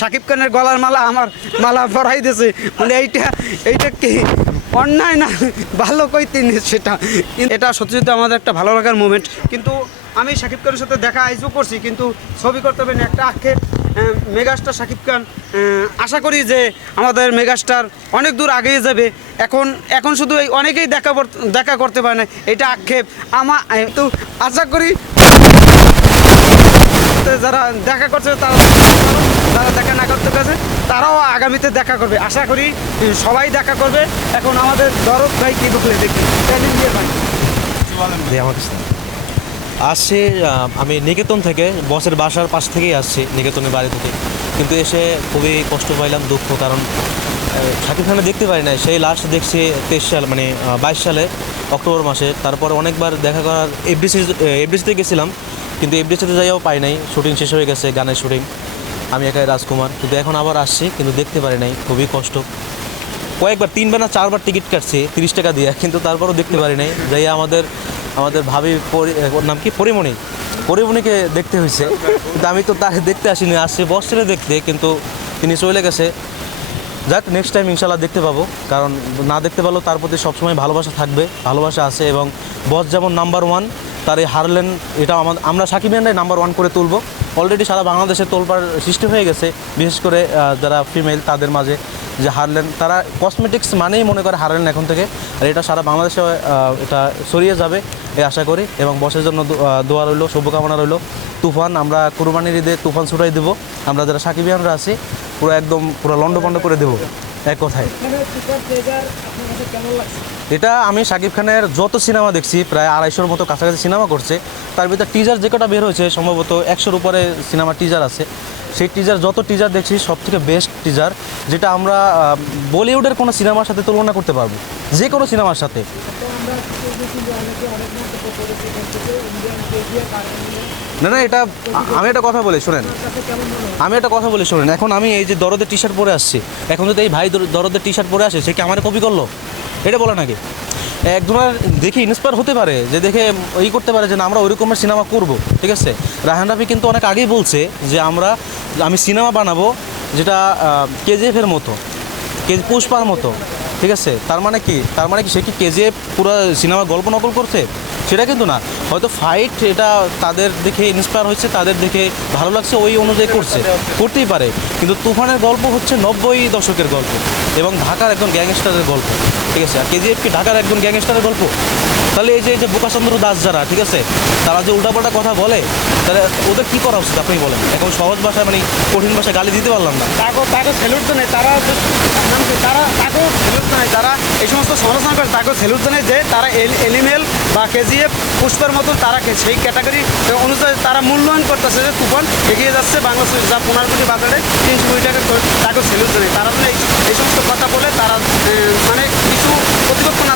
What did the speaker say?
সাকিব খানের গলার মালা আমার মালা পরাই দিয়েছে মানে এইটা এইটা কি অন্যায় না? ভালো কইতে সেটা। এটা সত্যি সত্যি আমাদের একটা ভালো লাগার মুভমেন্ট কিন্তু আমি সাকিব খানের সাথে দেখা আইজও করছি, কিন্তু ছবি করতে পারিনি একটা আক্ষেপ মেগাস্টার সাকিব খান আশা করি যে আমাদের মেগাস্টার অনেক দূর আগিয়ে যাবে। এখন এখন শুধু এই অনেকেই দেখা দেখা করতে পারে না। এটা আক্ষেপ। আমার তো আশা করি যারা দেখা করছে, তারা যারা দেখা না করতে পেরেছে, তারাও আগামীতে দেখা করবে। আশা করি সবাই দেখা করবে। এখন আমাদের দরদ ভাই কি বলে দেখি? আসছি আমি নিকেতন থেকে, বসের বাসার পাশ থেকেই আসছি, নিকেতনের বাড়ি থেকে। কিন্তু এসে খুবই কষ্ট পাইলাম, দুঃখ, কারণ শাকিব খানকে দেখতে পারি না সেই লাস্ট দেখছি তেইশ সাল মানে বাইশ সালে, অক্টোবর মাসে। তারপর অনেকবার দেখা করার, এফডিসি, এফডিসিতে গেছিলাম। কিন্তু এফডিসিতে যাইও পাই নাই। শুটিং শেষ হয়ে গেছে, গানের শুটিং। আমি একাই রাজকুমার, কিন্তু এখন আবার আসছি, কিন্তু দেখতে পারি নাই, খুবই কষ্ট। কয়েকবার, তিনবার না চারবার টিকিট কাটছি, তিরিশ টাকা দিয়ে, কিন্তু তারপরও দেখতে পারি নাই। যাই আমাদের আমাদের ভাবি নাম কি? পরিমণি। পরিমণিকে দেখতে হয়েছে কিন্তু আমি তো তাকে দেখতে আসিনি, আসছি বস ছেড়ে দেখতে, কিন্তু তিনি চলে গেছে। যাক নেক্সট টাইম ইনশাল্লাহ দেখতে পাবো। কারণ না দেখতে পারলেও তার প্রতি সবসময় ভালোবাসা থাকবে, ভালোবাসা আছে এবং বস যেমন নাম্বার ওয়ান তার এই হারলেন, এটা আমাদের আমরা সাকিবিয়ানরাই নাম্বার ওয়ান করে তুলবো। অলরেডি সারা বাংলাদেশে তোলপার সৃষ্টি হয়ে গেছে, বিশেষ করে যারা ফিমেল তাদের মাঝে যে হারলেন, তারা কসমেটিক্স মানেই মনে করে হারলেন এখন থেকে। আর এটা সারা বাংলাদেশে এটা ছড়িয়ে যাবে, এই আশা করি। এবং বসের জন্য দোয়া রইল, শুভকামনা রইল। তুফান, আমরা কুরবানির ঈদে তুফান ছুটাই দেবো। আমরা যারা সাকিবিয়ানরা আছি পুরো একদম পুরো লন্ডভন্ড করে দেবো এক কথায়। এটা আমি শাকিব খানের যত সিনেমা দেখছি, প্রায় আড়াইশোর মতো কাছাকাছি সিনেমা করছে, তার ভিতরে টিজার যে কটা বের হয়েছে, সম্ভবত একশোর উপরে সিনেমা টিজার আছে। সেই টিজার যত টিজার দেখছি সব থেকে বেস্ট টিজার যেটা আমরা বলিউডের কোনো সিনেমার সাথে তুলনা করতে পারব। যে কোনো সিনেমার সাথে। না না এটা আমি একটা কথা বলি শোনেন। আমি একটা কথা বলি শোনেন। এখন আমি এই যে দরদের টি শার্ট পরে আসছি এখন যদি এই ভাই দর- দরদের টি শার্ট পরে আসে সে কি আমার কপি করল? এটা বলে নাকি? একজনের দেখে ইন্সপায়ার হতে পারে যে দেখে ই করতে পারে যে না আমরা ওই রকমের সিনেমা করব ঠিক আছে? রাহান রাফি কিন্তু অনেক আগেই বলছে যে আমরা আমি সিনেমা বানাবো যেটা কেজিএফের মতো কে পুষ্পার মতো। ঠিক আছে? তার মানে কি? তার মানে কি সে কি কেজিএফ পুরো সিনেমা গল্প নকল করছে? সেটা কিন্তু না। হয়তো ফাইট এটা তাদের দেখে ইন্সপায়ার হয়েছে, তাদের দেখে ভালো লাগছে, ওই অনুযায়ী করছে। করতেই পারে। কিন্তু তুফানের গল্প হচ্ছে নব্বই দশকের গল্প এবং ঢাকার একজন গ্যাংস্টারের গল্প। ঠিক আছে? আর কেজিএফ কি ঢাকার একজন গ্যাংস্টারের গল্প? তাহলে এই যে এই যে বোকাচন্দ্র দাস যারা, ঠিক আছে? তারা যে উল্টাপাল্টা কথা বলে, তাহলে ওদের কী করা উচিত, আপনি বলেন? এখন সহজ ভাষায় মানে কঠিন ভাষায় গালি দিতে পারলাম না। তাকে তাকে সেলুট জানাই তারা যে- নাম তারা তাকেও সেলুট জানাই তারা এই সমস্ত সমালোচনা করে তাকেও সেলুট জানাই যে তারা এল- এলিমেল বা কেজিএফ পুষ্পের মতো তারা সেই ক্যাটাগরি অনুযায়ী তারা মূল্যায়ন করতেছে যে তুফান এগিয়ে যাচ্ছে বাংলাদেশ যা পনেরো কোটি বাজারে তিনশো কোটি টাকা তাকেও সেলুট জানাই তারা এই সমস্ত কথা বলে তারা মানে কিছু প্রতিপক্ষ না